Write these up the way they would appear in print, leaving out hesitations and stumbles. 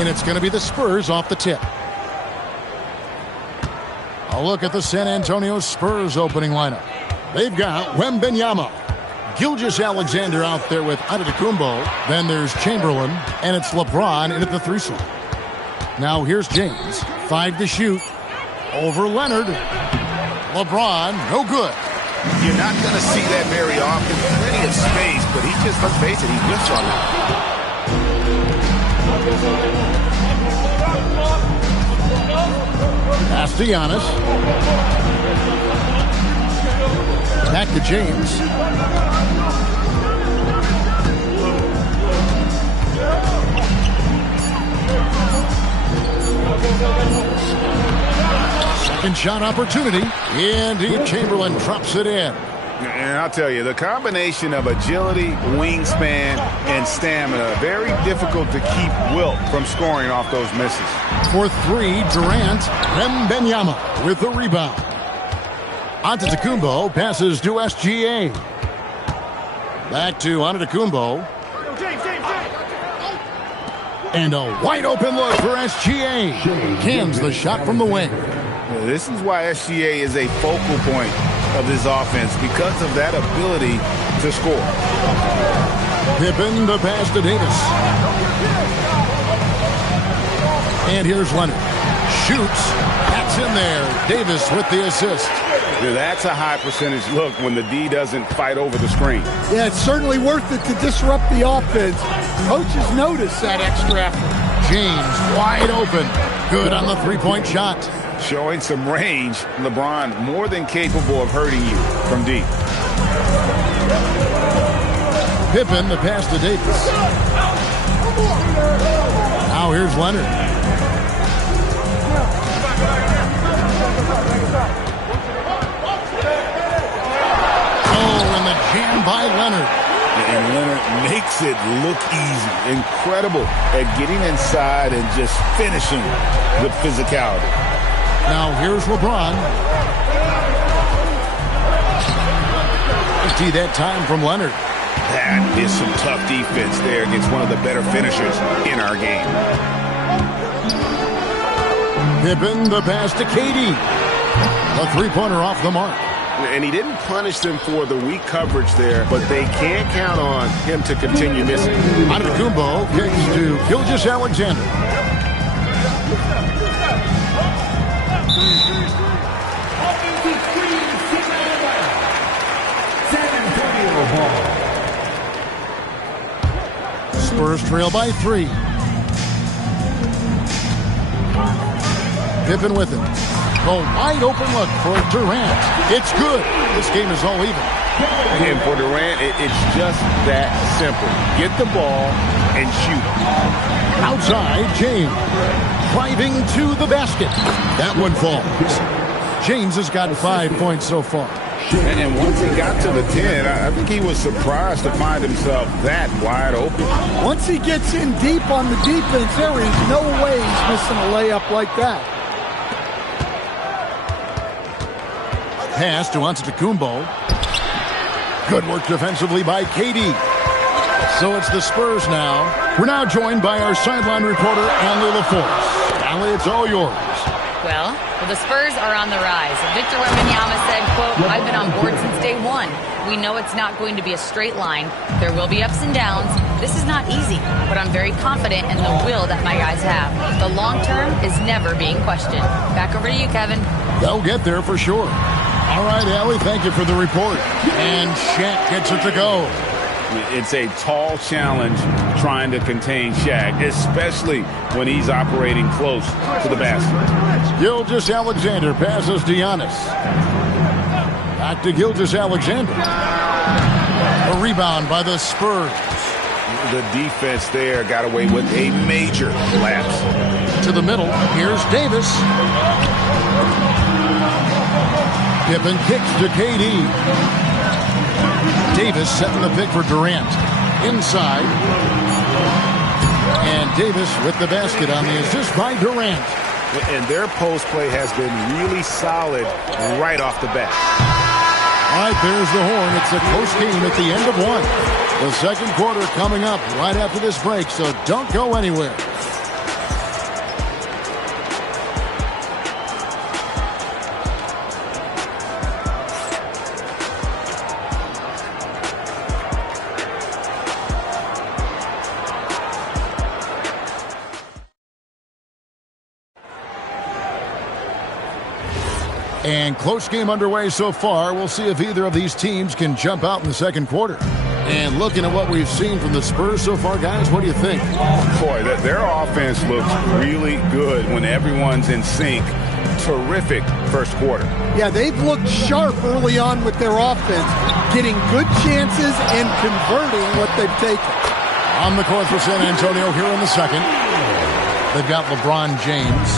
and it's going to be the Spurs off the tip. A look at the San Antonio Spurs opening lineup. They've got Wembanyama, Gilgeous-Alexander out there with Antetokounmpo. Then there's Chamberlain, and it's LeBron in at the 3 slot. Now here's James, 5 to shoot. Over Leonard. LeBron, no good. You're not going to see that very often. Plenty of space, but he just, let's face it, he whiffs on it. Pass to Giannis. Back to James. Second shot opportunity. Indeed, Chamberlain drops it in. And I'll tell you, the combination of agility, wingspan, and stamina, very difficult to keep Wilt from scoring off those misses. For 3, Durant, Wembanyama with the rebound. Antetokounmpo passes to SGA. Back to Antetokounmpo. And a wide open look for SGA. Cans the shot from the wing. This is why SGA is a focal point of this offense, because of that ability to score. Pippen the pass to Davis. And here's Leonard. Shoots. That's in there. Davis with the assist. That's a high percentage look when the D doesn't fight over the screen. Yeah, it's certainly worth it to disrupt the offense. Coaches notice that extra effort. James wide open. Good on the three-point shot. Showing some range, LeBron more than capable of hurting you from deep. Pippen the pass to Davis. Now here's Leonard. Oh, and the jam by Leonard. And Leonard makes it look easy. Incredible at getting inside and just finishing with physicality. Now here's LeBron. See that time from Leonard. That is some tough defense there against one of the better finishers in our game. Pippen the pass to KD. A three-pointer off the mark. And he didn't punish them for the weak coverage there, but they can't count on him to continue missing. Antetokounmpo kicks to Gilgeous-Alexander. Spurs trail by 3. Pippen with it. A wide open look for Durant. It's good. This game is all even. And for Durant, it's just that simple. Get the ball and shoot. Outside, James. Driving to the basket. That one falls. James has got 5 points so far. And once he got to the 10, I think he was surprised to find himself that wide open. Once he gets in deep on the defense, there is no way he's missing a layup like that. Pass to Antetokounmpo. Good work defensively by KD. So it's the Spurs now. We're now joined by our sideline reporter, Allie LaForce. Allie, it's all yours. Well, the Spurs are on the rise. Victor Wembanyama said, quote, "I've been on board since day one. We know it's not going to be a straight line. There will be ups and downs. This is not easy, but I'm very confident in the will that my guys have. The long term is never being questioned." Back over to you, Kevin. They'll get there for sure. All right, Allie, thank you for the report. And Shaq gets it to go. It's a tall challenge trying to contain Shaq, especially when he's operating close to the basket. Gilgeous-Alexander passes to Giannis. Back to Gilgeous-Alexander. A rebound by the Spurs. The defense there got away with a major lapse. To the middle, here's Davis. Pippen kicks to KD. Davis setting the pick for Durant. Inside. And Davis with the basket on the assist by Durant. And their post play has been really solid right off the bat. All right, there's the horn. It's a close game at the end of one. The second quarter coming up right after this break, so don't go anywhere. And close game underway so far. We'll see if either of these teams can jump out in the second quarter. And looking at what we've seen from the Spurs so far, guys, what do you think? Boy, their offense looks really good when everyone's in sync. Terrific first quarter. Yeah, they've looked sharp early on with their offense, getting good chances and converting what they've taken. On the court for San Antonio here in the second. They've got LeBron James.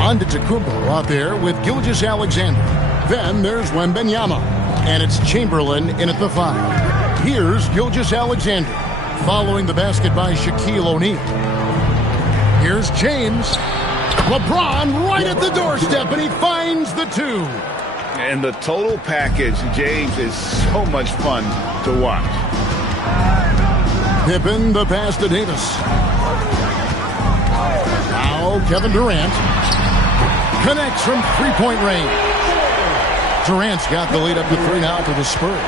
Antetokounmpo out there with Gilgeous-Alexander. Then there's Wembanyama. And it's Chamberlain in at the 5. Here's Gilgeous-Alexander. Following the basket by Shaquille O'Neal. Here's James. LeBron right at the doorstep, and he finds the 2. And the total package, James, is so much fun to watch. Pippen, the pass to Davis. Now Kevin Durant connects from three-point range. Durant's got the lead up to 3 now for the Spurs.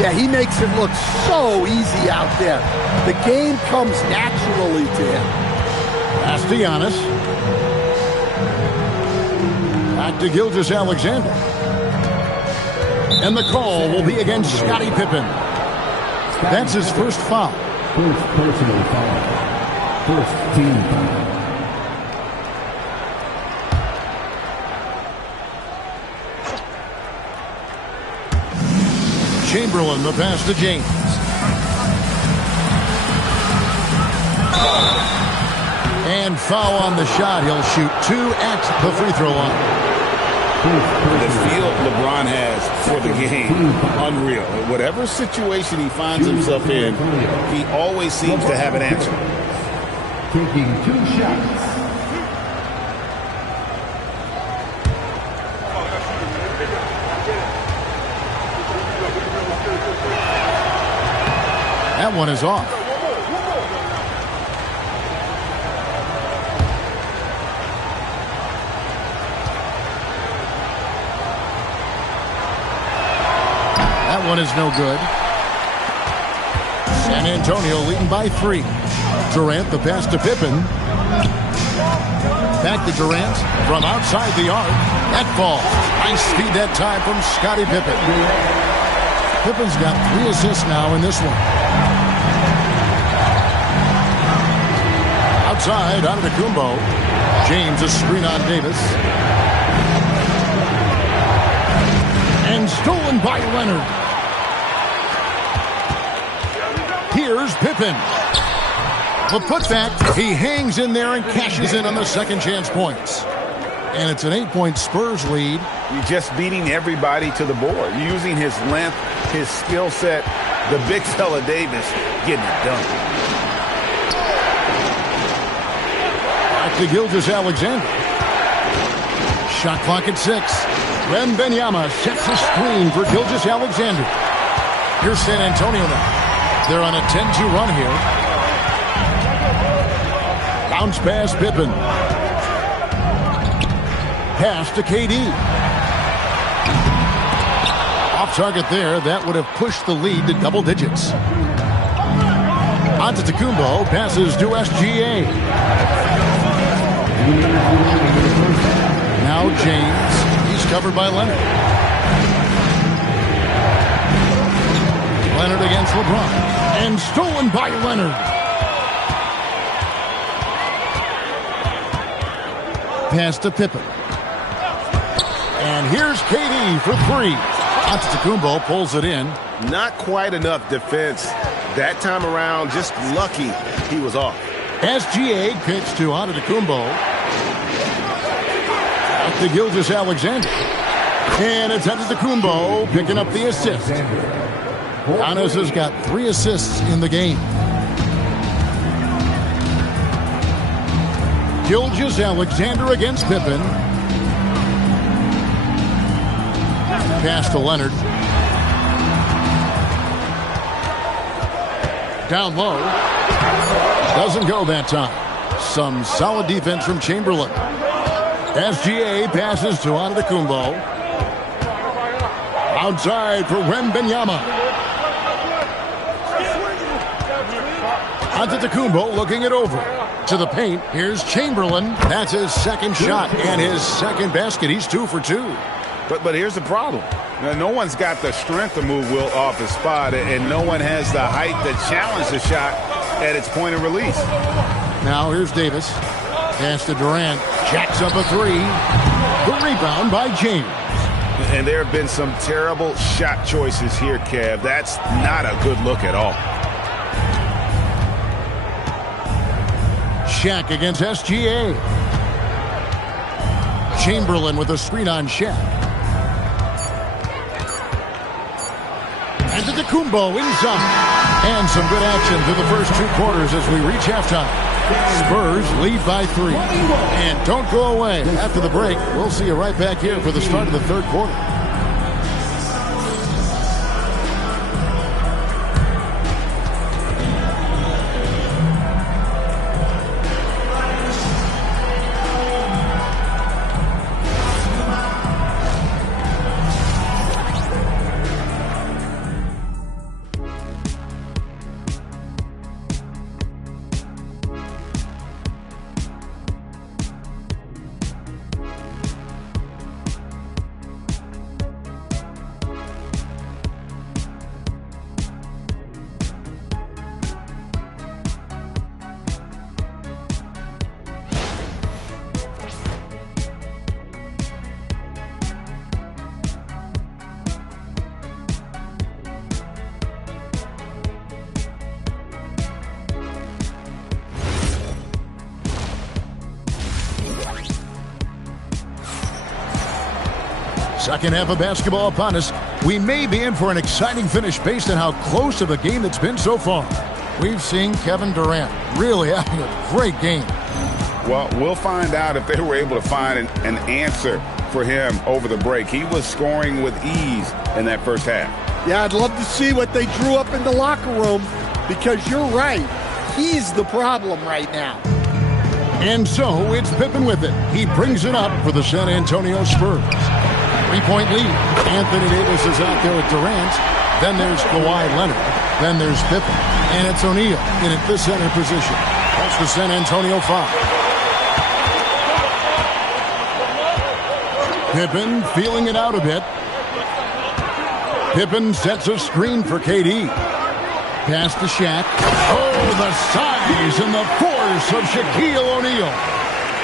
Yeah, he makes it look so easy out there. The game comes naturally to him. Pass to Giannis. Back to Gilgeous-Alexander. And the call will be against Scottie Pippen. That's his first foul. First personal foul. First team foul. Chamberlain, the pass to James. And foul on the shot. He'll shoot 2 at the free throw line. The feel LeBron has for the game, unreal. Whatever situation he finds himself in, he always seems to have an answer. Taking 2 shots. That one is off. That one is no good. San Antonio leading by 3. Durant, the pass to Pippen. Back to Durant from outside the arc. That falls. Nice speed that time from Scottie Pippen. Pippen's got 3 assists now in this one. Outside, Antetokounmpo. James a screen on Davis. And stolen by Leonard. Here's Pippen. The putback. He hangs in there and cashes in on the second chance points. And it's an 8-point Spurs lead. You're just beating everybody to the board. Using his length, his skill set. The big fella Davis getting it done. Back to Gilgeous-Alexander. Shot clock at 6. Wembanyama sets a screen for Gilgeous-Alexander. Here's San Antonio now. They're on a 10-2 run here. Bounce pass Pippen. Pass to KD. Off target there. That would have pushed the lead to double digits. Antetokounmpo passes to SGA. Now James. He's covered by Leonard. Leonard against LeBron. And stolen by Leonard. Pass to Pippen. And here's KD for 3. Antetokounmpo pulls it in. Not quite enough defense that time around. Just lucky he was off. SGA kicks to Antetokounmpo. Back to Gilgeous-Alexander. And it's Antetokounmpo picking up the assist. Giannis has got 3 assists in the game. Gilgeous-Alexander against Pippen. Pass to Leonard. Down low. Doesn't go that time. Some solid defense from Chamberlain. SGA passes to Antetokounmpo. Outside for Wembanyama. Antetokounmpo looking it over. To the paint. Here's Chamberlain. That's his second shot and his second basket. He's 2 for 2. But here's the problem. Now, no one's got the strength to move Wilt off his spot, and no one has the height to challenge the shot at its point of release. Now here's Davis. Pass to Durant. Jacks up a three. The rebound by James. And there have been some terrible shot choices here, Kev. That's not a good look at all. Shaq against SGA. Chamberlain with a screen on Shaq. And Antetokounmpo inside. And some good action through the first 2 quarters as we reach halftime. Spurs lead by 3. And don't go away. After the break, we'll see you right back here for the start of the third quarter. Second half of basketball upon us. We may be in for an exciting finish based on how close of a game it's been so far. We've seen Kevin Durant really having a great game. Well, we'll find out if they were able to find an answer for him over the break. He was scoring with ease in that first half. Yeah, I'd love to see what they drew up in the locker room, because you're right. He's the problem right now. And so it's Pippen with it. He brings it up for the San Antonio Spurs. 3-point lead. Anthony Davis is out there with Durant. Then there's Kawhi Leonard. Then there's Pippen. And it's O'Neal in at the center position. That's the San Antonio 5. Pippen feeling it out a bit. Pippen sets a screen for KD. Pass to Shaq. Oh, the size and the force of Shaquille O'Neal.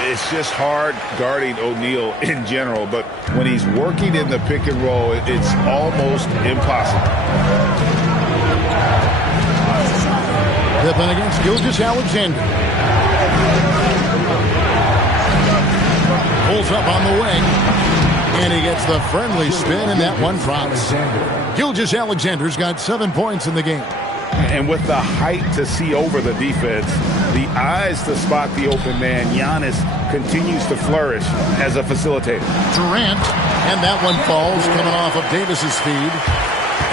It's just hard guarding O'Neal in general, but when he's working in the pick and roll, it's almost impossible. Pippen against Gilgeous-Alexander. Pulls up on the wing, and he gets the friendly spin, and that one drops. Gilgeous-Alexander's got 7 points in the game. And with the height to see over the defense, the eyes to spot the open man, Giannis continues to flourish as a facilitator. Durant, and that one falls coming off of Davis's feed.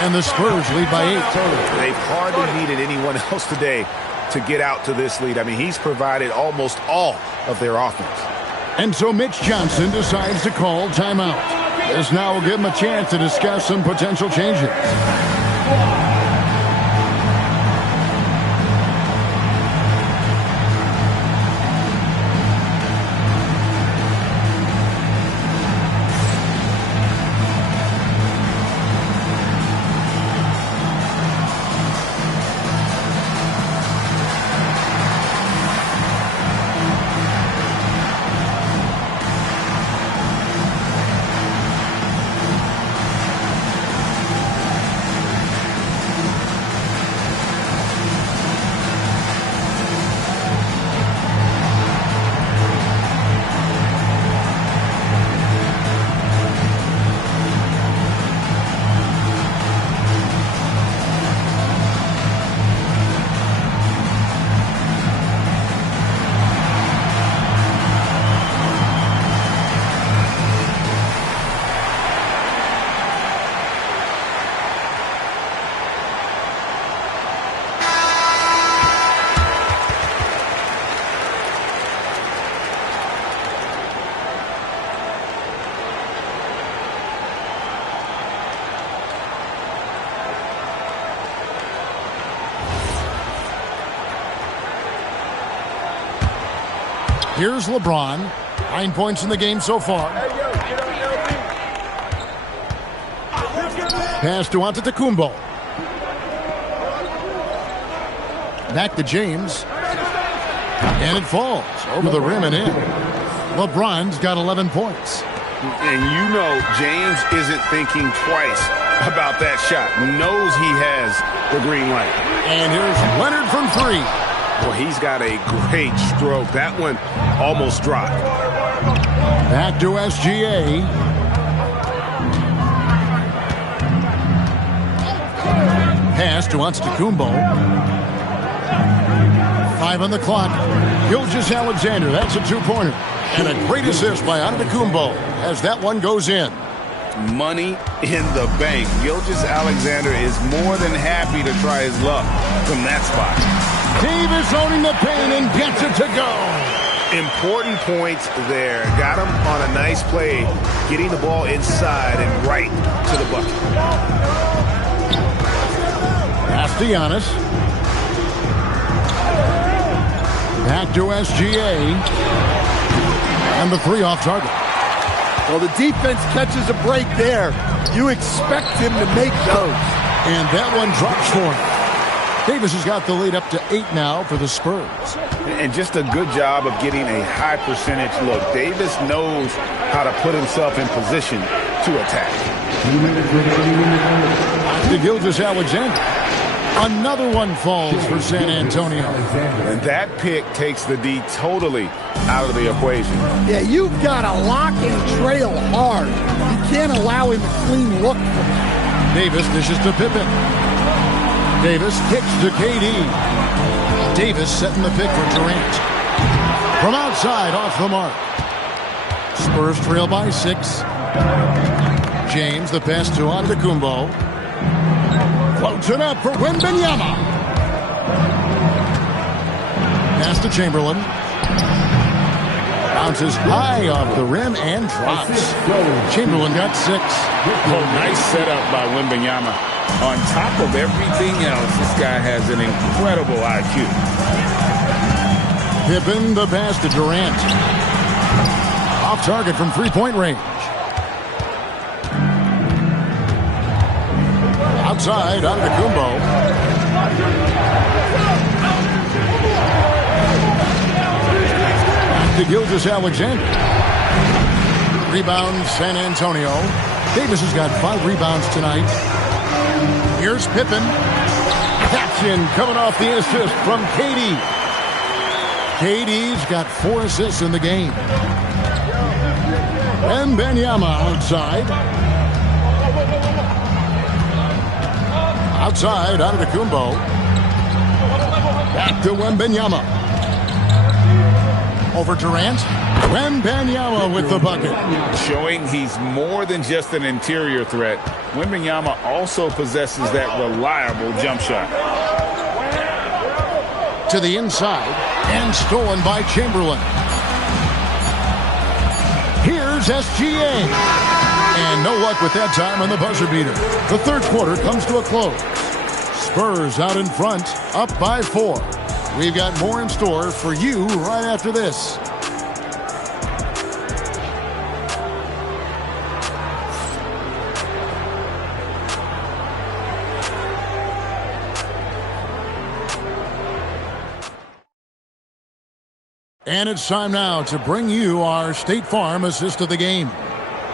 And the Spurs lead by 8. They've hardly needed anyone else today to get out to this lead. I mean, he's provided almost all of their offense. And so Mitch Johnson decides to call timeout. This now will give him a chance to discuss some potential changes. Here's LeBron. 9 points in the game so far. pass to Antetokounmpo. Back to James. And it falls over the rim and in. LeBron's got 11 points. And you know James isn't thinking twice about that shot. Knows he has the green light. And here's Leonard from three. Well, he's got a great stroke. That one almost dropped. Back to SGA. Pass to Antetokounmpo. 5 on the clock. Gilgeous-Alexander, that's a two-pointer. And a great assist by Antetokounmpo as that one goes in. Money in the bank. Gilgeous-Alexander is more than happy to try his luck from that spot. Davis owning the paint and gets it to go. Important points there. Got him on a nice play, getting the ball inside and right to the bucket. Pass to Giannis. Back to SGA. And the three off target. Well, the defense catches a break there. You expect him to make those. And that one drops for him. Davis has got the lead up to 8 now for the Spurs. And just a good job of getting a high percentage look. Davis knows how to put himself in position to attack. To Gilgeous-Alexander. Another one falls for San Antonio. And that pick takes the D totally out of the equation. Yeah, you've got to lock and trail hard. You can't allow him a clean look. Davis dishes to Pippen. Davis kicks to KD. Davis setting the pick for Durant. From outside, off the mark. Spurs trail by 6. James, the pass to Antetokounmpo. Floats it up for Wembanyama. Pass to Chamberlain. Bounces high off the rim and drops. Chamberlain got 6. Oh, nice setup by Wembanyama. On top of everything else, this guy has an incredible IQ. Pippen, the pass to Durant. Off target from three-point range. Outside, Antetokounmpo. To Gilgeous-Alexander. Rebound, San Antonio. Davis has got 5 rebounds tonight. Here's Pippen. That's in, coming off the assist from KD. KD's got 4 assists in the game. Wembanyama outside. Outside, Antetokounmpo. Back to Wembanyama. Over Durant. Wembanyama with the bucket. Showing he's more than just an interior threat. Wembanyama also possesses that reliable jump shot. To the inside. And stolen by Chamberlain. Here's SGA. And no luck with that time on the buzzer beater. The third quarter comes to a close. Spurs out in front, up by 4. We've got more in store for you right after this. And it's time now to bring you our State Farm assist of the game.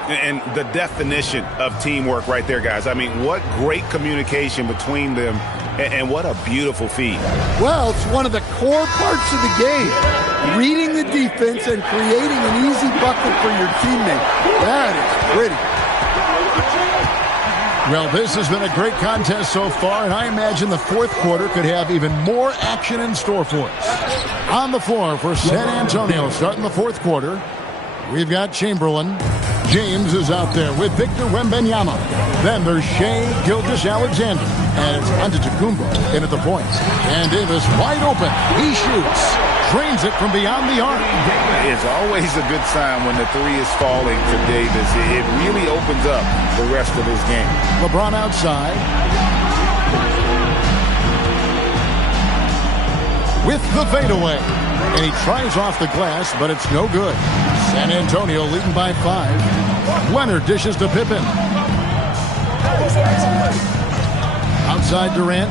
And the definition of teamwork right there, guys. I mean, what great communication between them, and what a beautiful feed. Well, it's one of the core parts of the game. Reading the defense and creating an easy bucket for your teammate. That is pretty. Well, this has been a great contest so far, and I imagine the fourth quarter could have even more action in store for us. On the floor for San Antonio, starting the fourth quarter, we've got Chamberlain. James is out there with Victor Wembanyama. Then there's Shai Gilgeous-Alexander. And it's Antetokounmpo in at the point. And Davis wide open. He shoots. Drains it from beyond the arc. It's always a good sign when the three is falling for Davis. It really opens up the rest of his game. LeBron outside. With the fadeaway. And he tries off the glass, but it's no good. San Antonio leading by 5. Leonard dishes to Pippen. Outside Durant.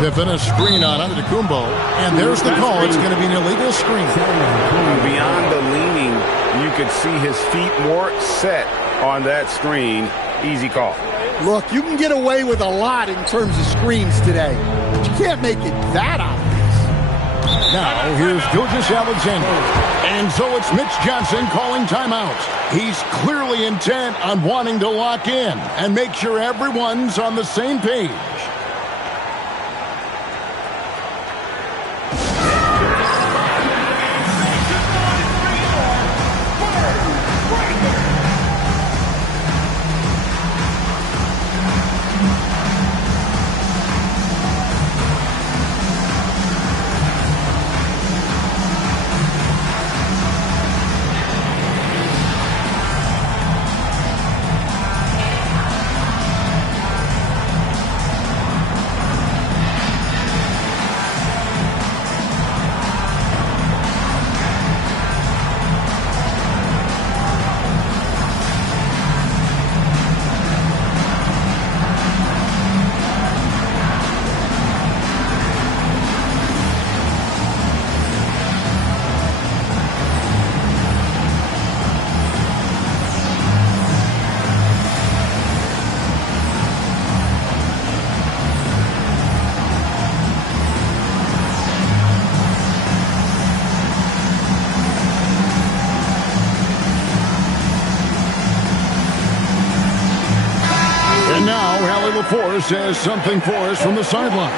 Pippen a screen on Antetokounmpo. And there's the call. It's going to be an illegal screen. Beyond the leaning, you could see his feet more set on that screen. Easy call. Look, you can get away with a lot in terms of screens today. But you can't make it that obvious. Now, here's Gilgeous-Alexander. And so it's Mitch Johnson calling timeout. He's clearly intent on wanting to lock in and make sure everyone's on the same page. LaForce says something for us from the sideline.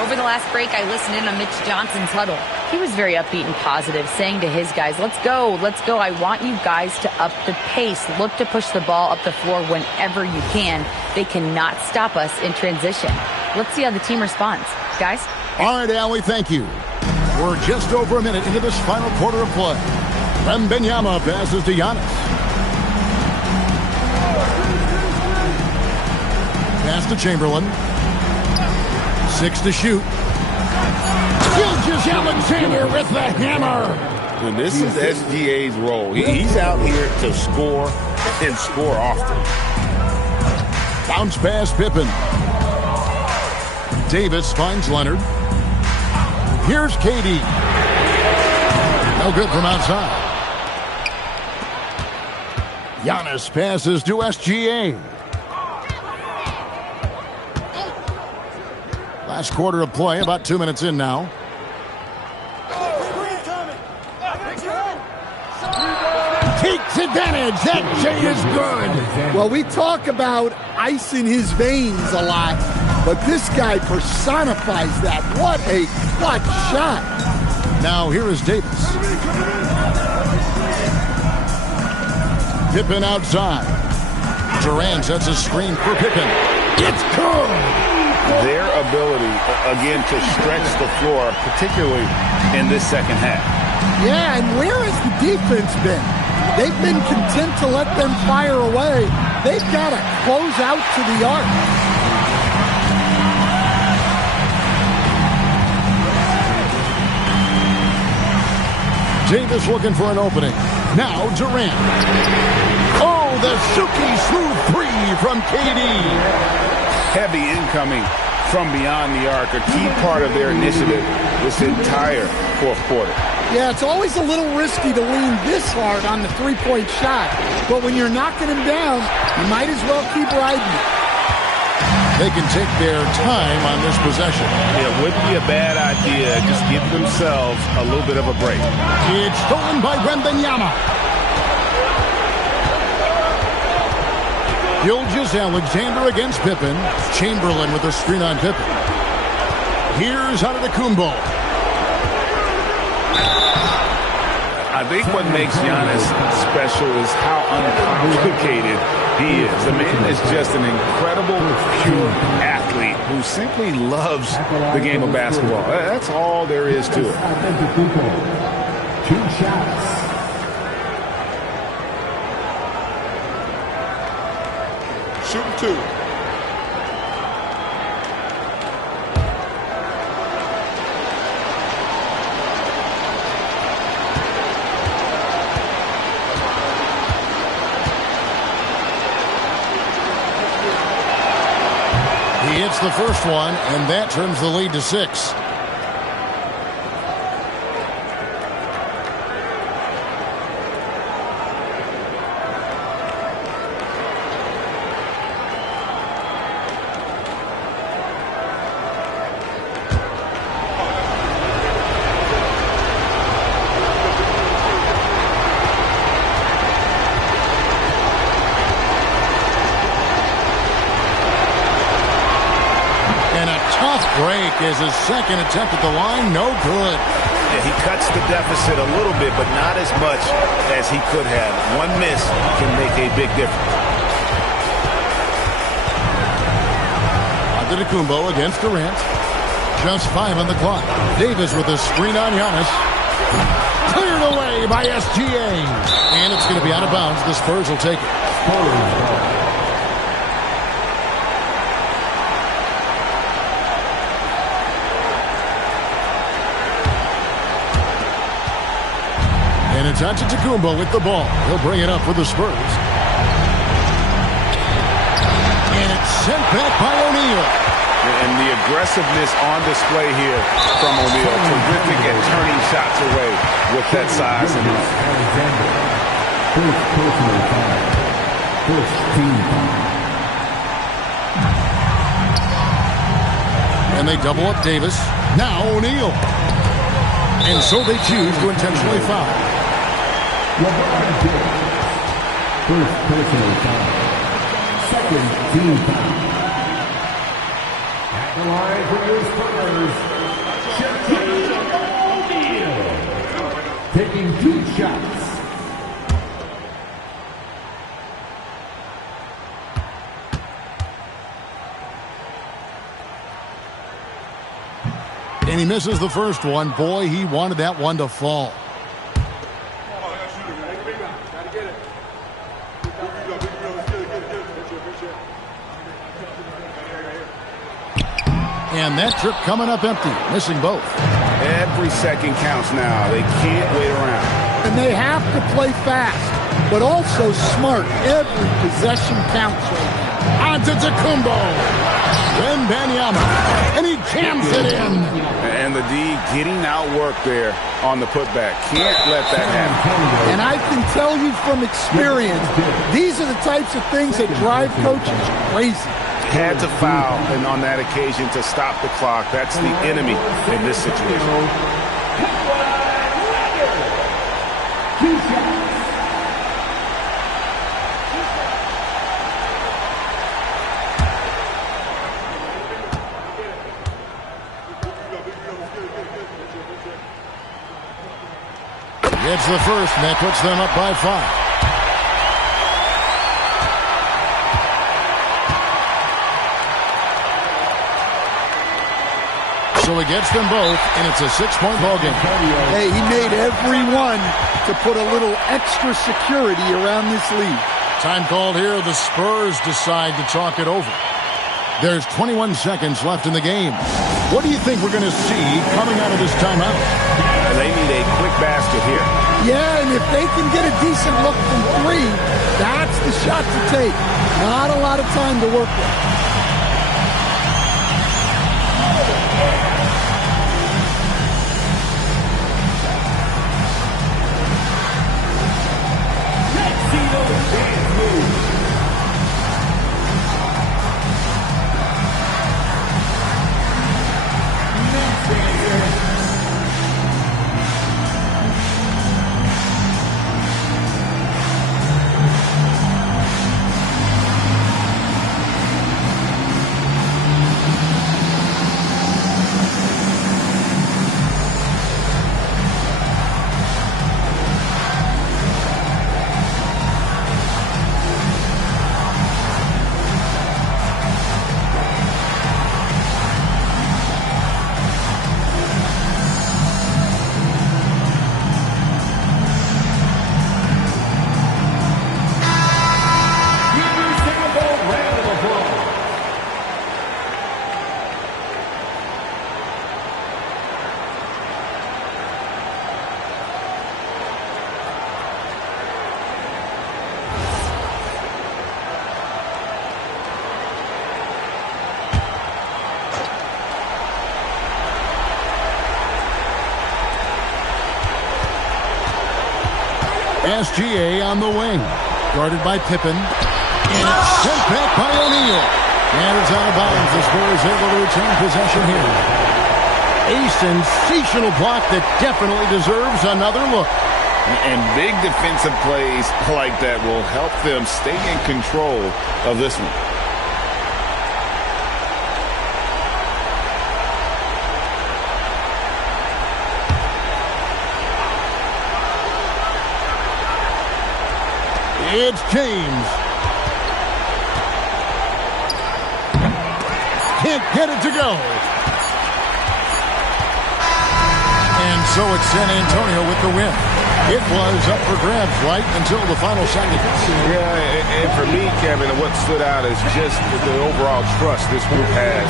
Over the last break, I listened in on Mitch Johnson's huddle. He was very upbeat and positive, saying to his guys, let's go. I want you guys to up the pace. Look to push the ball up the floor whenever you can. They cannot stop us in transition. Let's see how the team responds. Guys? All right, Allie, thank you. We're just over a minute into this final quarter of play. Wembanyama passes to Giannis. Pass to Chamberlain. 6 to shoot. Gilgeous-Alexander with the hammer. And this is SGA's role. He's out here to score and score often. Bounce pass Pippen. Davis finds Leonard. Here's KD. No good from outside. Giannis passes to SGA. Last quarter of play, about 2 minutes in now. Takes advantage. That J is good. Well, we talk about ice in his veins a lot, but this guy personifies that. What a clutch shot. Now here is Davis. Pippen outside. Durant sets a screen for Pippen. It's good. Their ability, again, to stretch the floor, particularly in this second half. Yeah, and where has the defense been? They've been content to let them fire away. They've got to close out to the arc. Davis looking for an opening. Now Durant. Oh, the silky smooth three from KD. Heavy incoming from beyond the arc, a key part of their initiative this entire fourth quarter. Yeah, it's always a little risky to lean this hard on the three-point shot. But when you're knocking him down, you might as well keep riding it. They can take their time on this possession. It wouldn't be a bad idea. Just give themselves a little bit of a break. It's stolen by Wembanyama. Gilgeous-Alexander against Pippen. Chamberlain with a screen on Pippen. Here's Antetokounmpo. I think what makes Giannis special is how uncomplicated he is. The man is just an incredible, pure athlete who simply loves the game of basketball. That's all there is to it. 2 shots. Shooting 2. the first one, and that turns the lead to 6. Break is his second attempt at the line. No good. Yeah, he cuts the deficit a little bit, but not as much as he could have. One miss can make a big difference. Antetokounmpo against Durant. Just 5 on the clock. Davis with a screen on Giannis. Cleared away by SGA. And it's going to be out of bounds. The Spurs will take it. And it's Antetokounmpo with the ball. He'll bring it up for the Spurs. And it's sent back by O'Neal. And the aggressiveness on display here from O'Neal. Terrific at turning shots away with that size and length. First personal foul. First team foul. And they double up Davis. Now O'Neal. And so they choose to intentionally foul. First personal foul. Second team foul. At the line for your Spurs, Shaquille O'Neal. Taking 2 shots. And he misses the first one. Boy, he wanted that one to fall. And that trip coming up empty, missing both. Every second counts now. They can't wait around. And they have to play fast, but also smart. Every possession counts right now. Antetokounmpo. Wembanyama. And he jams it in. And the D getting outwork there on the putback. Can't let that happen. And I can tell you from experience, these are the types of things that drive coaches crazy. Had to foul, and on that occasion to stop the clock. That's the enemy in this situation. Gets the first, and that puts them up by 5. So he gets them both, and it's a 6-point ball game. Hey, he made every one to put a little extra security around this lead. Time called here. The Spurs decide to talk it over. There's 21 seconds left in the game. What do you think we're going to see coming out of this timeout? They need a quick basket here. Yeah, and if they can get a decent look from 3, that's the shot to take. Not a lot of time to work with. SGA on the wing. Guarded by Pippen. And it's sent back by O'Neal. And it's out of bounds. The Spurs able to return possession here. A sensational block that definitely deserves another look. And big defensive plays like that will help them stay in control of this one. It's James. Can't get it to go. And so it's San Antonio with the win. It was up for grabs right until the final seconds. Yeah, and for me, Kevin, what stood out is just the overall trust this group has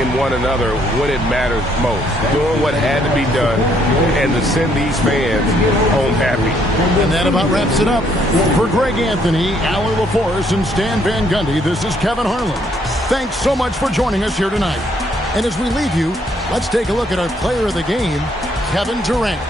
in one another when it matters most. Doing what had to be done and to send these fans home happy. And that about wraps it up. For Greg Anthony, Allie LaForce, and Stan Van Gundy, this is Kevin Harlan. Thanks so much for joining us here tonight. And as we leave you, let's take a look at our player of the game, Kevin Durant.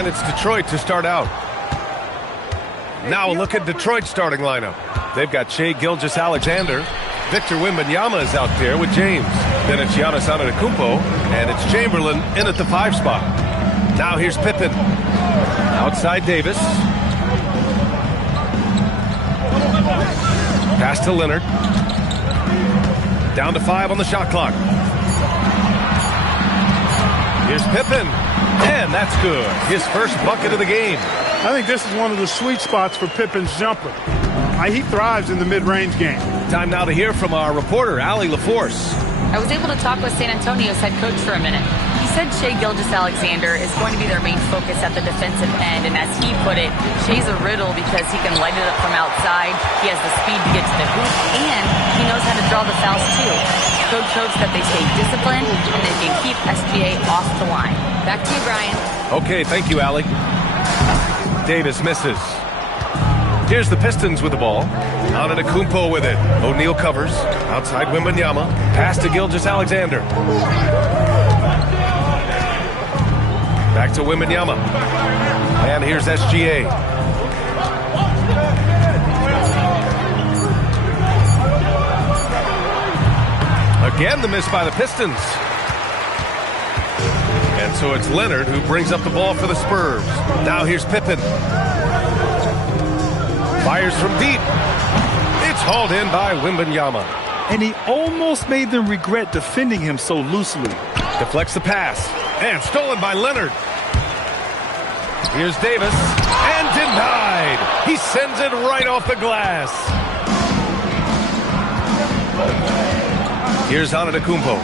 And it's Detroit to start out. Now a look at Detroit's starting lineup. They've got Shai Gilgeous-Alexander. Victor Wembanyama is out there with James. Then it's Giannis Antetokounmpo, and it's Chamberlain in at the 5 spot. Now here's Pippen. Outside Davis. Pass to Leonard. Down to 5 on the shot clock. Here's Pippen. And that's good. His first bucket of the game. I think this is one of the sweet spots for Pippen's jumper. He thrives in the mid-range game. Time now to hear from our reporter, Allie LaForce. I was able to talk with San Antonio's head coach for a minute. He said Shai Gilgeous-Alexander is going to be their main focus at the defensive end, and as he put it, Shai's a riddle because he can light it up from outside, he has the speed to get to the hoop, and he knows how to draw the fouls too. Coach hopes that they stay disciplined and they can keep SGA off the line. Back to you, Brian. Okay, thank you, Allie. Davis misses. Here's the Pistons with the ball. Antetokounmpo with it. O'Neal covers. Outside Wembanyama. Pass to Gilgeous-Alexander. Back to Wembanyama. And here's SGA. Again, the miss by the Pistons. And so it's Leonard who brings up the ball for the Spurs. Now here's Pippen. Fires from deep. It's hauled in by Wembanyama. And he almost made them regret defending him so loosely. Deflects the pass. And stolen by Leonard. Here's Davis. And denied. He sends it right off the glass. Here's Antetokounmpo.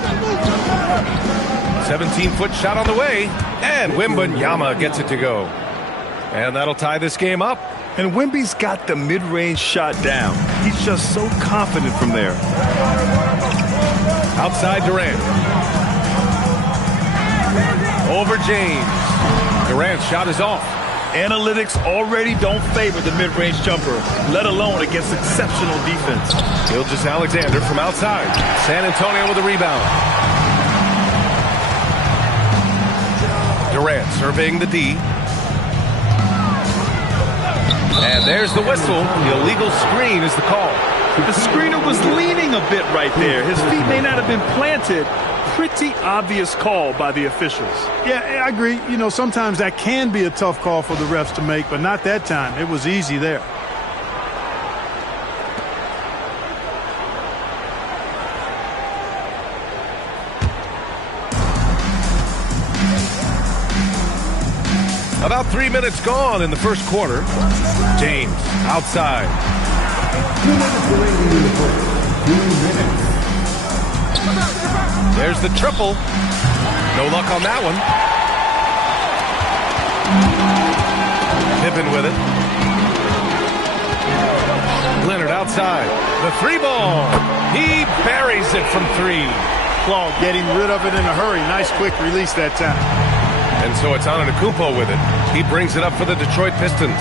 17-foot shot on the way. And Wembanyama gets it to go. And that'll tie this game up. And Wemby's got the mid-range shot down. He's just so confident from there. Outside Durant. Over James. Durant's shot is off. Analytics already don't favor the mid-range jumper, let alone against exceptional defense. Gilgeous-Alexander from outside. San Antonio with a rebound. Durant surveying the D. And there's the whistle. The illegal screen is the call. The screener was leaning a bit right there. His feet may not have been planted. Pretty obvious call by the officials. Yeah, I agree. You know, sometimes that can be a tough call for the refs to make, but not that time. It was easy there. About 3 minutes gone in the first quarter. James outside. There's the triple. No luck on that one. Pippen with it. Leonard outside. The 3-ball. He buries it from 3. Claw getting rid of it in a hurry. Nice quick release that time. And so it's Antetokounmpo with it. He brings it up for the Detroit Pistons.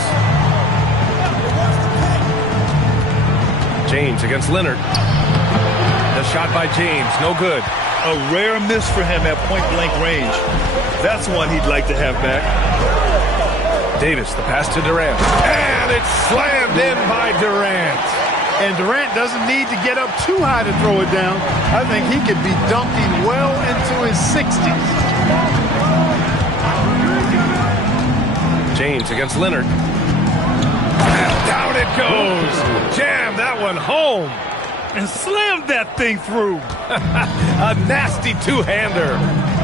James against Leonard. The shot by James, no good. A rare miss for him at point-blank range. That's one he'd like to have back. Davis, the pass to Durant. And it's slammed in by Durant. And Durant doesn't need to get up too high to throw it down. I think he could be dunking well into his 60s. James against Leonard. And down it goes. Jam that one home. And slammed that thing through. A nasty two-hander.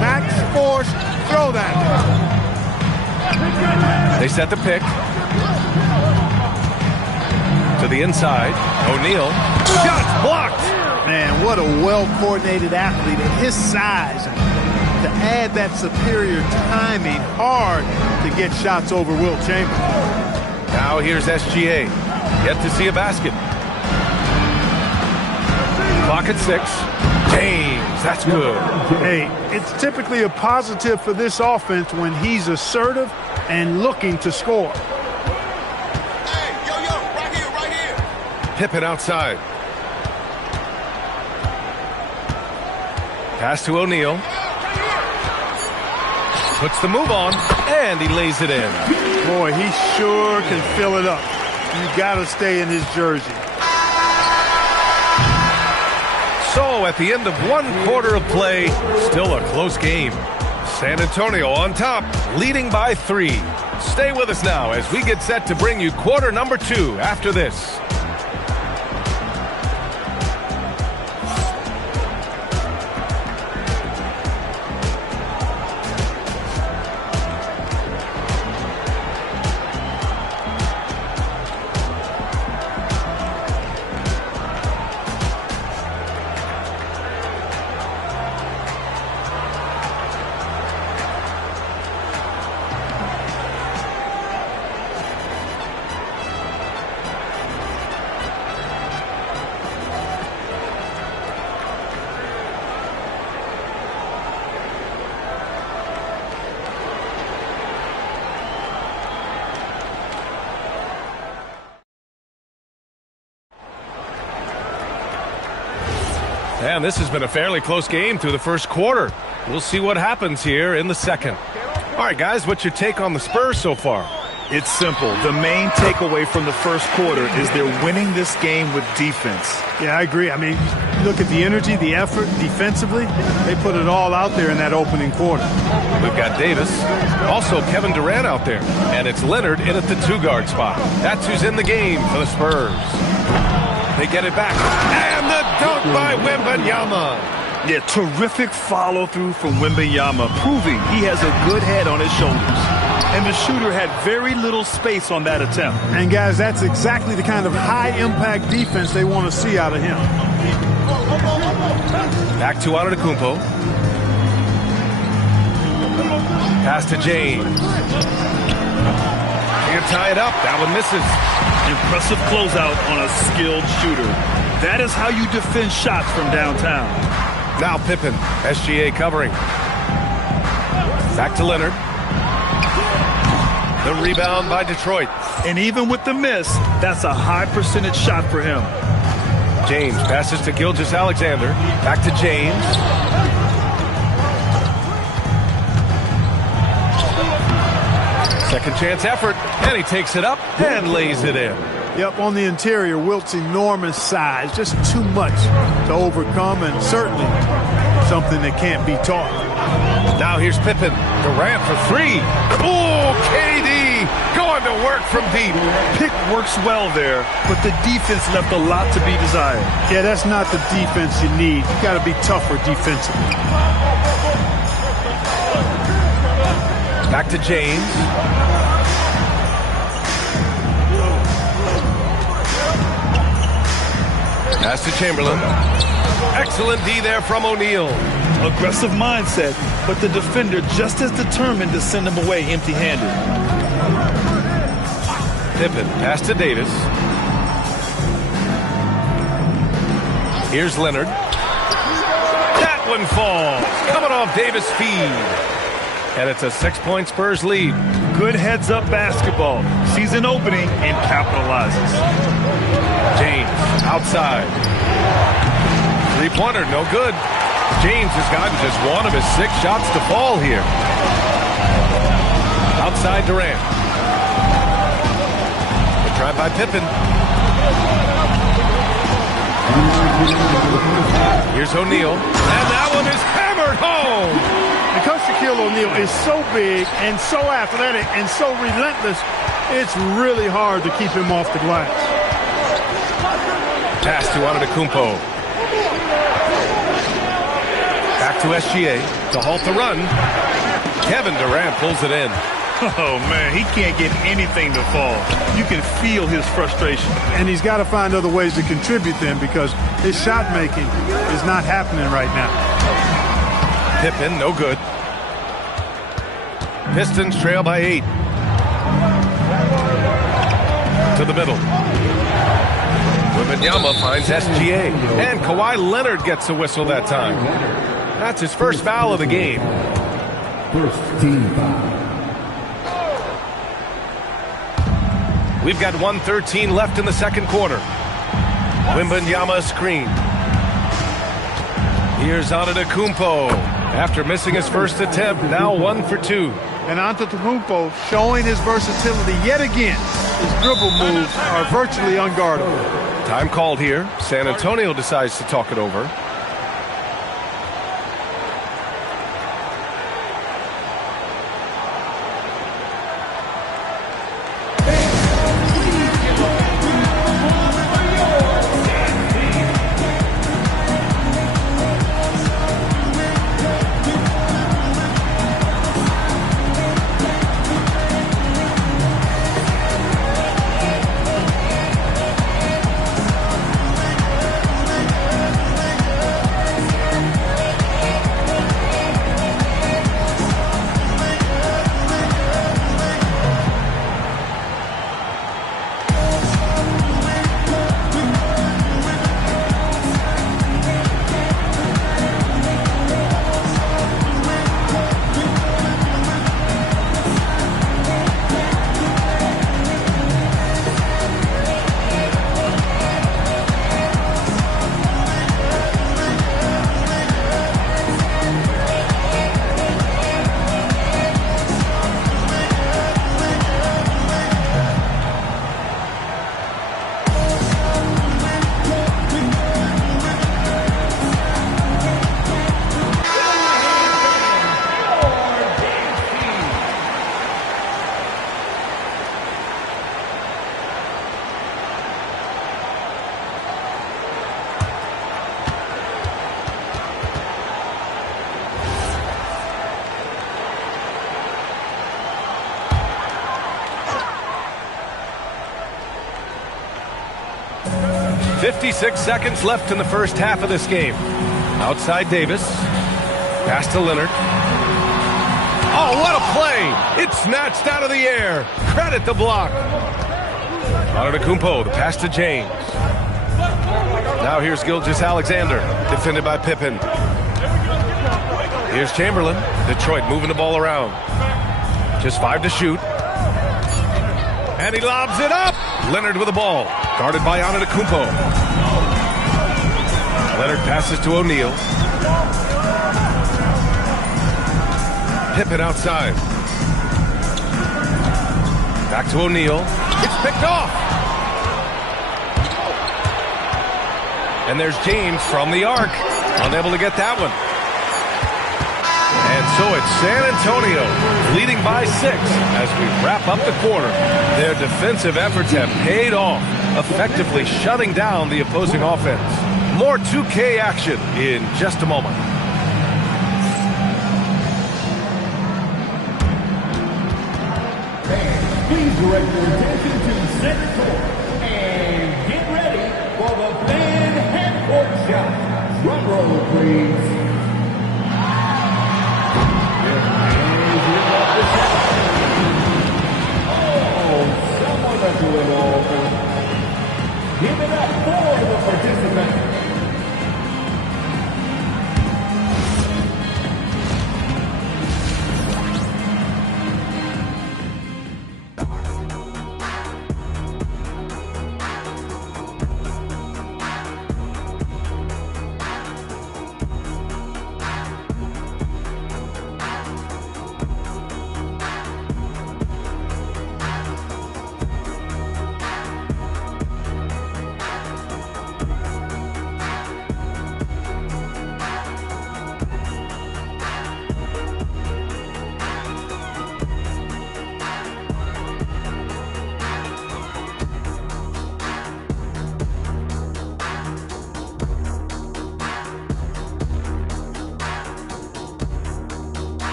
Max Force, throw that. They set the pick. To the inside. O'Neal. Shot blocked. Man, what a well-coordinated athlete at his size. To add that superior timing, hard to get shots over Wilt Chamberlain. Now here's SGA. Yet to see a basket. Clock at 6. James, that's good. Hey, it's typically a positive for this offense when he's assertive and looking to score. Hey, right here. Pippen outside. Pass to O'Neal. Puts the move on. And he lays it in. Boy, he sure can fill it up. You got to stay in his jersey. So at the end of 1 quarter of play, still a close game. San Antonio on top, leading by 3. Stay with us now as we get set to bring you quarter number 2 after this. And this has been a fairly close game through the first quarter. We'll see what happens here in the second. All right, guys, what's your take on the Spurs so far? It's simple. The main takeaway from the first quarter is they're winning this game with defense. Yeah, I agree. I mean, look at the energy, the effort defensively. They put it all out there in that opening quarter. We've got Davis, also Kevin Durant out there, and it's Leonard in at the 2-guard spot. That's who's in the game for the Spurs. They get it back, and the dunk by Wembanyama. Yeah, terrific follow-through from Wembanyama, proving he has a good head on his shoulders. And the shooter had very little space on that attempt. And guys, that's exactly the kind of high-impact defense they want to see out of him. Back to Antetokounmpo. Pass to James. You tie it up. That one misses. Impressive closeout on a skilled shooter. That is how you defend shots from downtown. Now Pippen, SGA covering. Back to Leonard. The rebound by Detroit. And even with the miss, that's a high percentage shot for him. James passes to Gilgeous-Alexander. Back to James. Second chance effort, and he takes it up and lays it in. Yep, on the interior, Wilt's enormous size, just too much to overcome, and certainly something that can't be taught. Now here's Pippen. Durant for 3. Oh, KD going to work from deep. Pick works well there, but the defense left a lot to be desired. Yeah, that's not the defense you need. You got to be tougher defensively. Back to James. Pass to Chamberlain. Excellent D there from O'Neal. Aggressive mindset, but the defender just as determined to send him away empty-handed. Pippen, pass to Davis. Here's Leonard. That one falls. Coming off Davis' feed. And it's a 6-point Spurs lead. Good heads-up basketball. Sees an opening and capitalizes. James, outside. Three-pointer, no good. James has gotten just one of his 6 shots to fall here. Outside Durant. The try by Pippen. Here's O'Neal. And that one is hammered home. Because Shaquille O'Neal is so big and so athletic and so relentless, it's really hard to keep him off the glass. Pass to Antetokounmpo. Back to SGA to halt the run. Kevin Durant pulls it in. Oh, man, he can't get anything to fall. You can feel his frustration. And he's got to find other ways to contribute then because his shot making is not happening right now. Pippen, no good. Pistons trail by 8. To the middle. Wembanyama finds SGA. And Kawhi Leonard gets a whistle that time. That's his first foul of the game. First team foul. We've got 1:13 left in the second quarter. Wembanyama screen. Here's Antetokounmpo. After missing his first attempt, now 1 for 2. And Antetokounmpo showing his versatility yet again. His dribble moves are virtually unguardable. Time called here. San Antonio decides to talk it over. .56 seconds left in the first half of this game. Outside Davis. Pass to Leonard. Oh, what a play! It's snatched out of the air. Credit the block. Antetokounmpo, the pass to James. Now here's Gilgeous-Alexander, defended by Pippen. Here's Chamberlain. Detroit moving the ball around. Just 5 to shoot. And he lobs it up. Leonard with the ball. Guarded by Antetokounmpo. Leonard passes to O'Neal. Pippen outside. Back to O'Neal. It's picked off. And there's James from the arc. Unable to get that one. And so it's San Antonio leading by 6 as we wrap up the quarter. Their defensive efforts have paid off, effectively shutting down the opposing offense. More 2K action in just a moment. Please direct your attention to center court and get ready for the fan half-court shot. Drum roll, please. Oh, someone that's a little open. Give it up for the participant.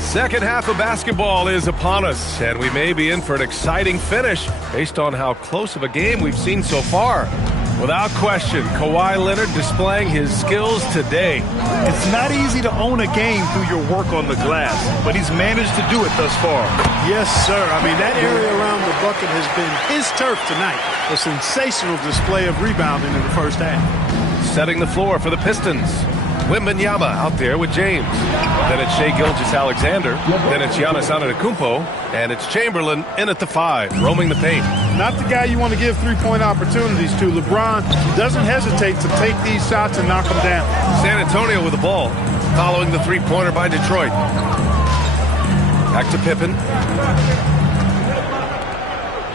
Second half of basketball is upon us, and we may be in for an exciting finish based on how close of a game we've seen so far. Without question, Kawhi Leonard displaying his skills today. It's not easy to own a game through your work on the glass, but he's managed to do it thus far. Yes, sir. I mean, that area around the bucket has been his turf tonight. A sensational display of rebounding in the first half. Setting the floor for the Pistons. Wembanyama out there with James. Then it's Shai Gilgeous-Alexander. Then it's Giannis Antetokounmpo. And it's Chamberlain in at the 5, roaming the paint. Not the guy you want to give three-point opportunities to. LeBron doesn't hesitate to take these shots and knock them down. San Antonio with the ball, following the three-pointer by Detroit. Back to Pippen.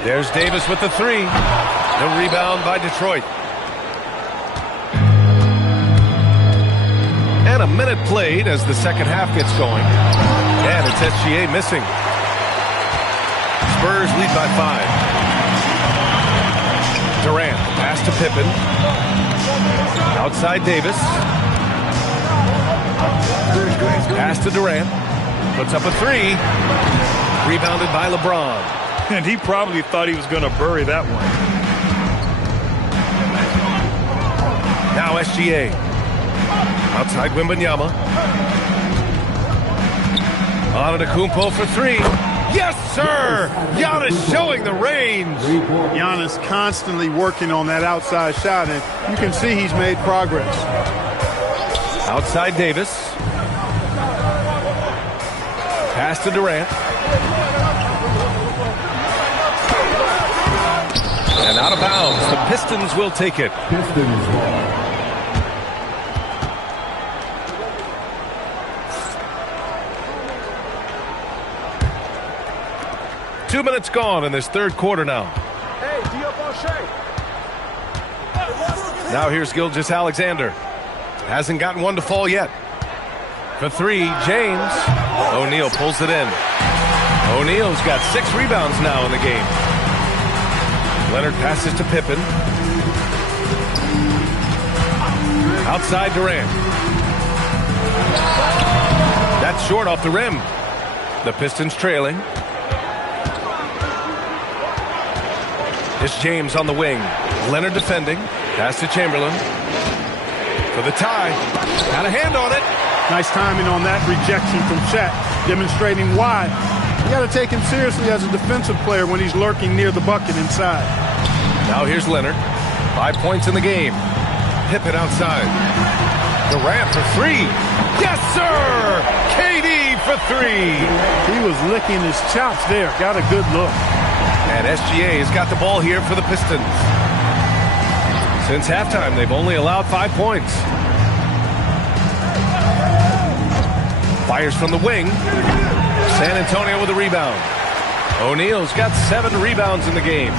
There's Davis with the 3. The rebound by Detroit. And a minute played as the second half gets going. And it's SGA missing. Spurs lead by 5. Durant, pass to Pippen. Outside Davis. Pass to Durant. Puts up a 3. Rebounded by LeBron. And he probably thought he was going to bury that one. Now SGA. Outside Wembanyama. Antetokounmpo for 3. Yes, sir! Giannis showing the range. Giannis constantly working on that outside shot, and you can see he's made progress. Outside Davis. Pass to Durant. And out of bounds. The Pistons will take it. Pistons. 2 minutes gone in this third quarter now. Now here's Gilgeous-Alexander. Hasn't gotten one to fall yet. For 3, James. O'Neal pulls it in. O'Neal's got 6 rebounds now in the game. Leonard passes to Pippen. Outside Durant. That's short off the rim. The Pistons trailing. It's James on the wing. Leonard defending. Pass to Chamberlain. For the tie. Got a hand on it. Nice timing on that rejection from Shaq, demonstrating why. You got to take him seriously as a defensive player when he's lurking near the bucket inside. Now here's Leonard. 5 points in the game. Pippen outside. Durant for 3. Yes, sir! KD for 3. He was licking his chops there. Got a good look. And SGA has got the ball here for the Pistons. Since halftime, they've only allowed 5 points. Fires from the wing. San Antonio with a rebound. O'Neal's got 7 rebounds in the game.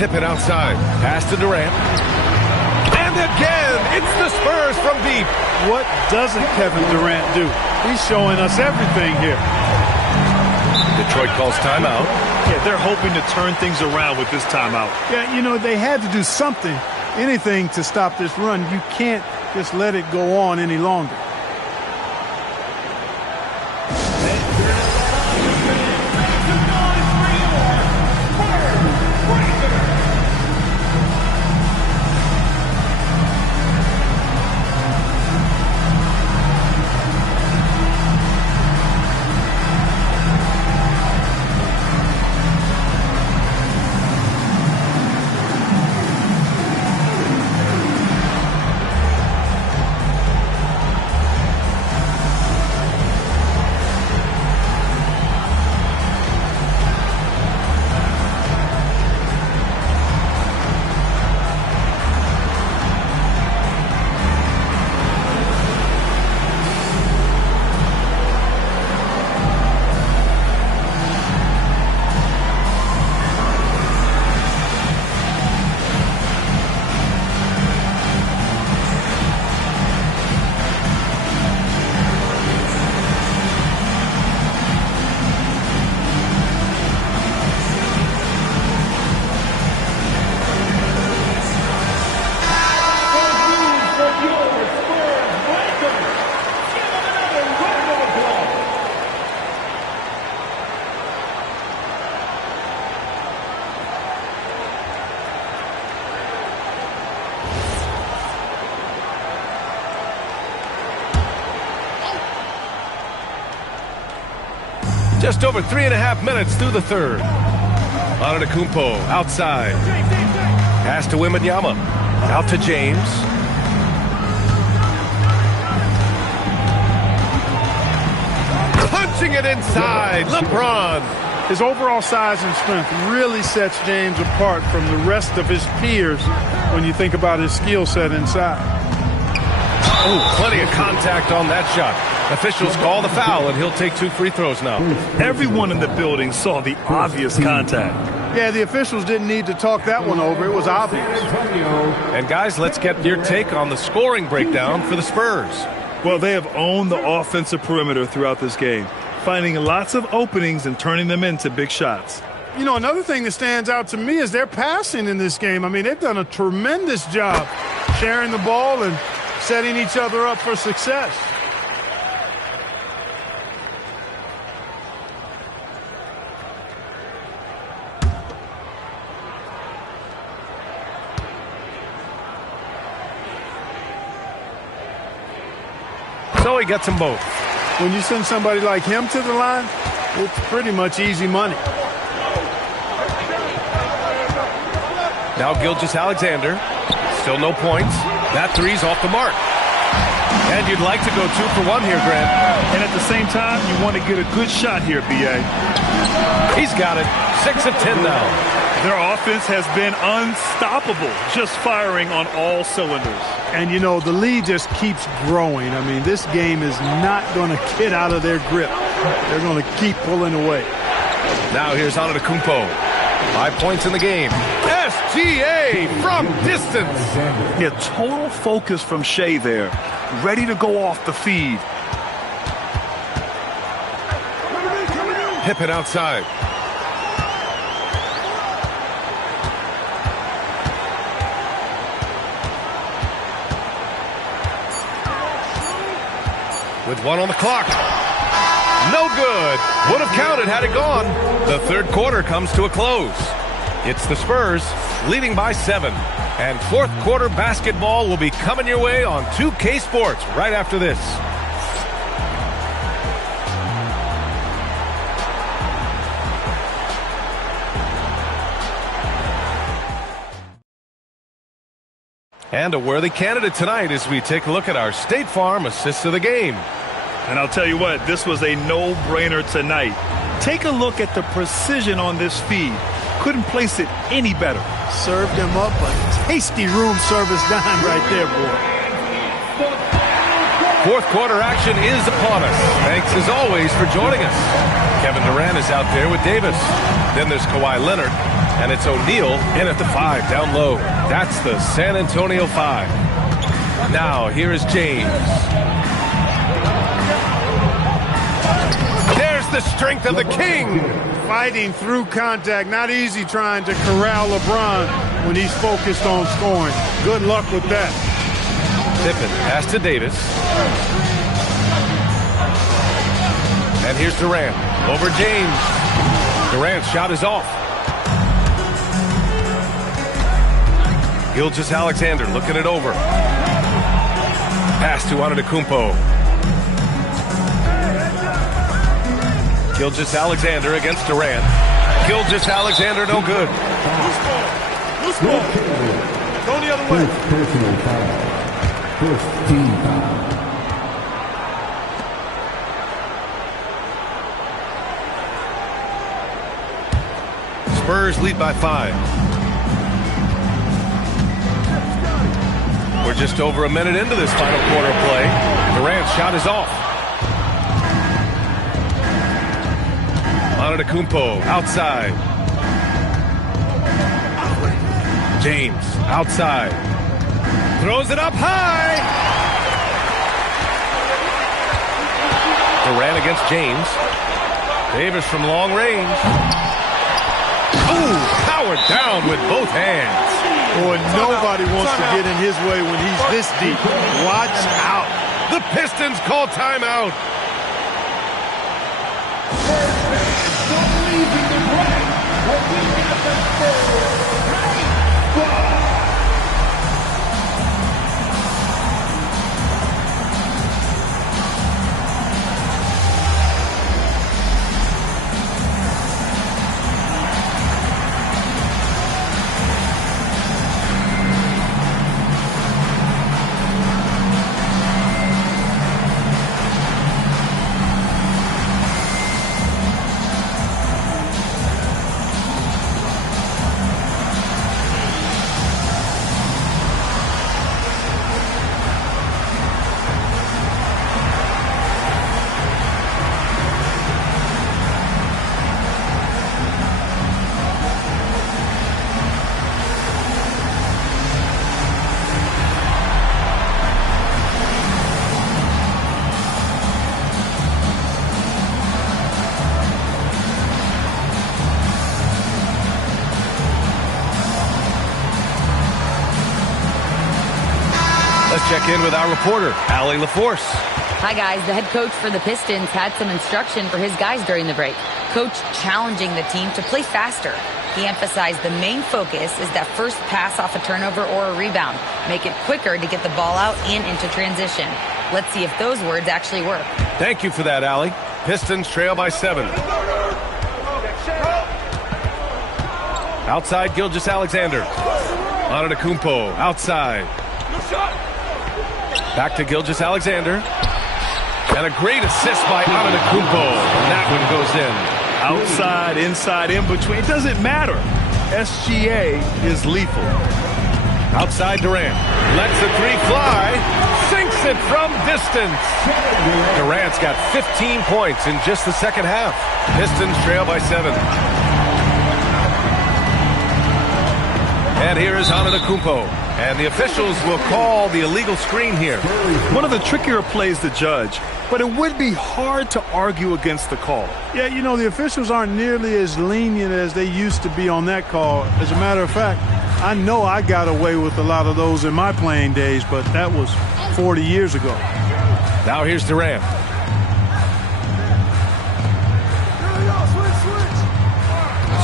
Pippen outside. Pass to Durant. And again, it's the Spurs from deep. What doesn't Kevin Durant do? He's showing us everything here. Detroit calls timeout. Yeah, they're hoping to turn things around with this timeout. Yeah, you know, they had to do something, anything to stop this run. You can't just let it go on any longer. Just over 3.5 minutes through the third. Antetokounmpo outside. Pass to Wembanyama. Out to James. Punching it inside. LeBron. His overall size and strength really sets James apart from the rest of his peers when you think about his skill set inside. Oh, plenty of contact on that shot. Officials call the foul, and he'll take 2 free throws now. Everyone in the building saw the obvious contact. Yeah, the officials didn't need to talk that one over. It was obvious. And guys, let's get your take on the scoring breakdown for the Spurs. Well, they have owned the offensive perimeter throughout this game, finding lots of openings and turning them into big shots. You know, another thing that stands out to me is their passing in this game. I mean, they've done a tremendous job sharing the ball and setting each other up for success. So he gets them both. When you send somebody like him to the line, it's pretty much easy money. Now Gilgeous-Alexander. Still no points. That three's off the mark. And you'd like to go 2 for 1 here, Grant. And at the same time, you want to get a good shot here, B.A. He's got it. 6 of 10 now. Their offense has been unstoppable, just firing on all cylinders. And, you know, the lead just keeps growing. I mean, this game is not going to get out of their grip. They're going to keep pulling away. Now here's Antetokounmpo. 5 points in the game. SGA from distance. Yeah, total focus from Shea there. Ready to go off the feed. Pippen outside. With 1 on the clock. No good. Would have counted had it gone. The third quarter comes to a close. It's the Spurs leading by 7. And fourth quarter basketball will be coming your way on 2K Sports right after this. And a worthy candidate tonight as we take a look at our State Farm assists of the game. And I'll tell you what, this was a no-brainer tonight. Take a look at the precision on this feed. Couldn't place it any better. Served him up a tasty room service dime right there, boy. Fourth quarter action is upon us. Thanks as always for joining us. Kevin Durant is out there with Davis. Then there's Kawhi Leonard. And it's O'Neal in at the 5 down low. That's the San Antonio 5. Now here is James. There's the strength of the king. Fighting through contact. Not easy trying to corral LeBron when he's focused on scoring. Good luck with that. Pippen pass to Davis. And here's Durant over James. Durant's shot is off. Gilgeous-Alexander looking it over. Pass to Antetokounmpo. Gilgeous-Alexander against Durant. Gilgeous-Alexander no good. Loose ball. Go the other way. Personal foul. First team foul. Spurs lead by 5. We're just over a minute into this final quarter of play. Durant's shot is off. Antetokounmpo outside. James outside. Throws it up high. Durant against James. Davis from long range. Ooh, powered down with both hands. Boy, nobody wants to get in his way when he's this deep. Watch out. The Pistons call timeout. check in with our reporter, Allie LaForce. Hi, guys. The head coach for the Pistons had some instruction for his guys during the break. Coach challenging the team to play faster. He emphasized the main focus is that first pass off a turnover or a rebound. Make it quicker to get the ball out and into transition. Let's see if those words actually work. Thank you for that, Allie. Pistons trail by 7. Outside, Gilgeous-Alexander. Antetokounmpo outside. Back to Gilgeous-Alexander. And a great assist by Antetokounmpo. And that one goes in. Outside, inside, in between. It doesn't matter. SGA is lethal. Outside Durant. Lets the three fly. Sinks it from distance. Durant's got 15 points in just the second half. Pistons trail by 7. And here is Antetokounmpo. And the officials will call the illegal screen here. One of the trickier plays to judge, but it would be hard to argue against the call. Yeah, you know, the officials aren't nearly as lenient as they used to be on that call. As a matter of fact, I know I got away with a lot of those in my playing days, but that was 40 years ago. Now here's Durant.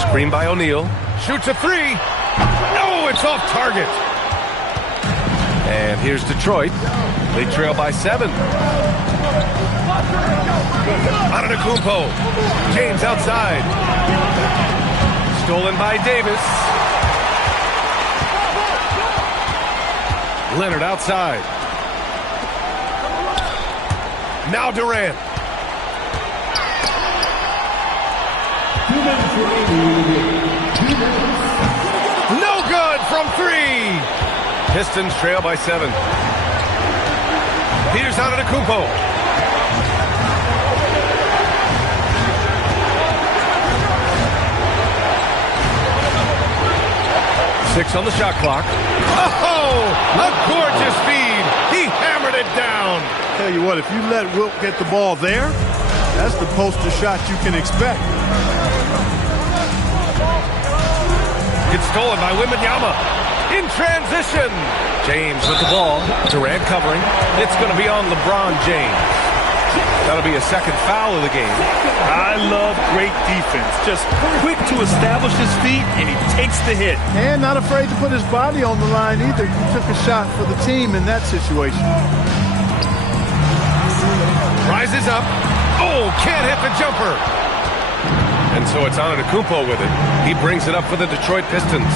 Screen by O'Neal. Shoots a three. No, it's off target. And here's Detroit. They trail by 7. Antetokounmpo. James outside. Stolen by Davis. Leonard outside. Now Durant. No good from 3. Pistons trail by 7. Here's Antetokounmpo. Six on the shot clock. Oh, a gorgeous feed. He hammered it down. Tell you what, if you let Wilt get the ball there, that's the poster shot you can expect. It's stolen by Wembanyama. In transition. James with the ball. Durant covering. It's going to be on LeBron James. That'll be a second foul of the game. I love great defense. Just quick to establish his feet, and he takes the hit. And not afraid to put his body on the line either. He took a shot for the team in that situation. Rises up. Oh, can't hit the jumper. And so it's Antetokounmpo with it. He brings it up for the Detroit Pistons.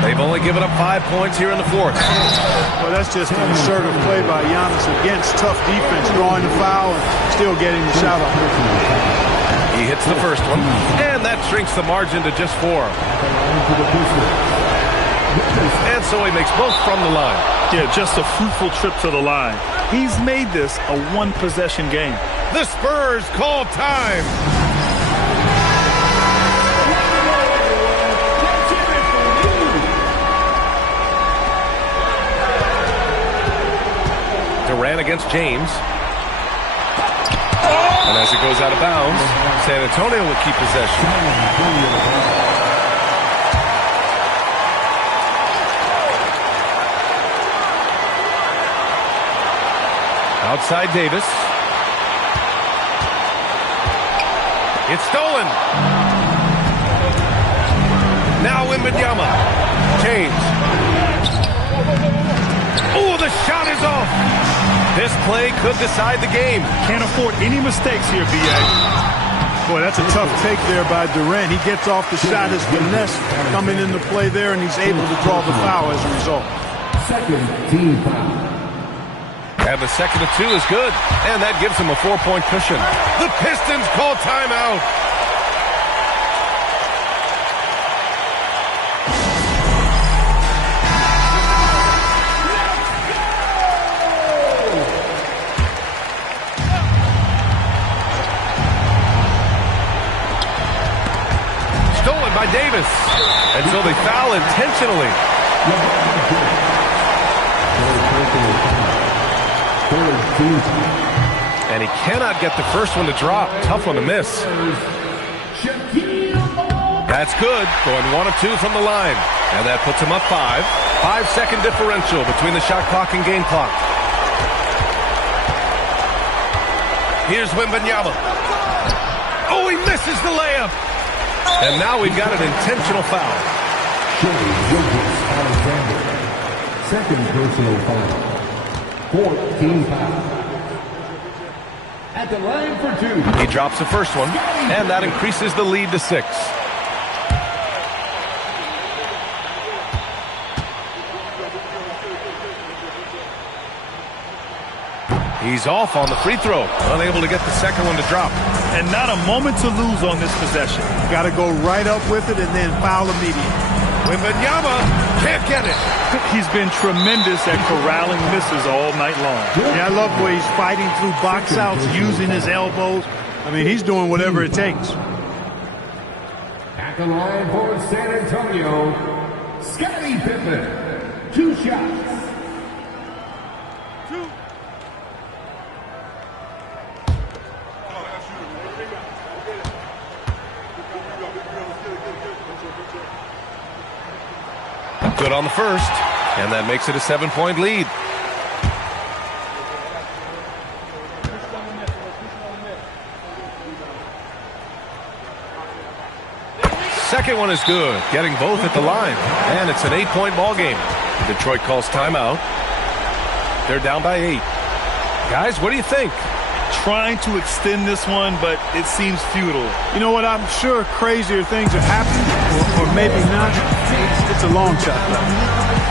They've only given up 5 points here in the fourth. Well, that's just an assertive play by Giannis against tough defense, drawing the foul and still getting the shot off. He hits the first one, and that shrinks the margin to just 4. And so he makes both from the line. Yeah, just a fruitful trip to the line. He's made this a one-possession game. The Spurs call time. Durant against James. And as it goes out of bounds, San Antonio will keep possession. Outside Davis. It's stolen. Now Wembanyama. James. Oh, the shot is off. This play could decide the game. Can't afford any mistakes here, B.A. Boy, that's a tough take there by Durant. He gets off the shot, his finesse coming into play there, and he's able to draw the foul as a result. Second team foul. And the second of 2 is good. And that gives him a 4-point cushion. The Pistons call timeout. Stolen by Davis. And so they foul intentionally. And he cannot get the first one to drop. Tough one to miss. That's good. Going 1 of 2 from the line. And that puts him up 5. 5-second differential between the shot clock and game clock. Here's Wembanyama. Oh, he misses the layup. And now we've got an intentional foul. Alexander. Second personal foul. 14 foul. At the line for 2. He drops the first one, and that increases the lead to 6. He's off on the free throw, unable to get the second one to drop. And not a moment to lose on this possession. Got to go right up with it and then foul immediately. Wembanyama can't get it. He's been tremendous at corralling misses all night long. Yeah, I love the way he's fighting through box outs, using his elbows. I mean, he's doing whatever it takes. At the line for San Antonio, Scottie Pippen. 2 shots. Good on the first, and that makes it a 7-point lead. Second one is good, getting both at the line, and it's an 8-point ball game. Detroit calls timeout. They're down by 8. Guys, what do you think? Trying to extend this one, but it seems futile. You know what? I'm sure crazier things have happened, or maybe not. It's a long shot, though.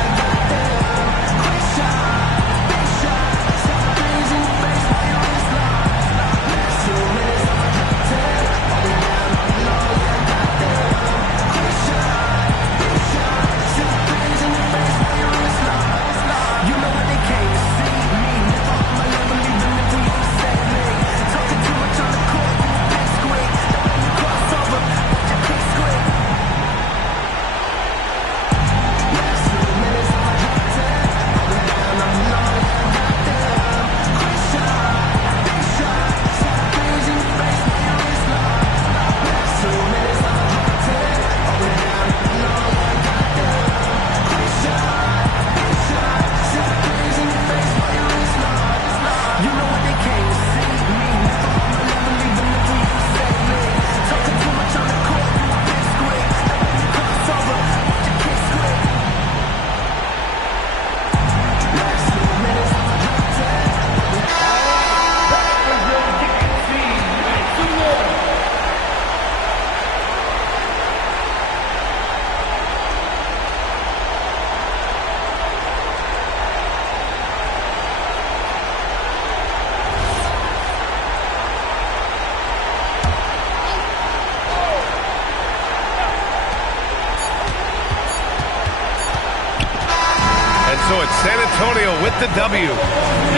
So it's San Antonio with the W.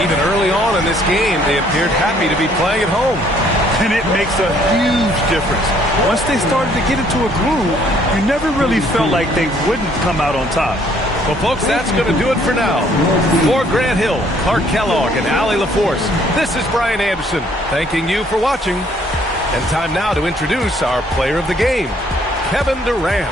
Even early on in this game, they appeared happy to be playing at home. And it makes a huge difference. Once they started to get into a groove, you never really felt like they wouldn't come out on top. Well, folks, that's going to do it for now. For Grant Hill, Clark Kellogg, and Allie LaForce, this is Brian Anderson thanking you for watching. And time now to introduce our player of the game, Kevin Durant.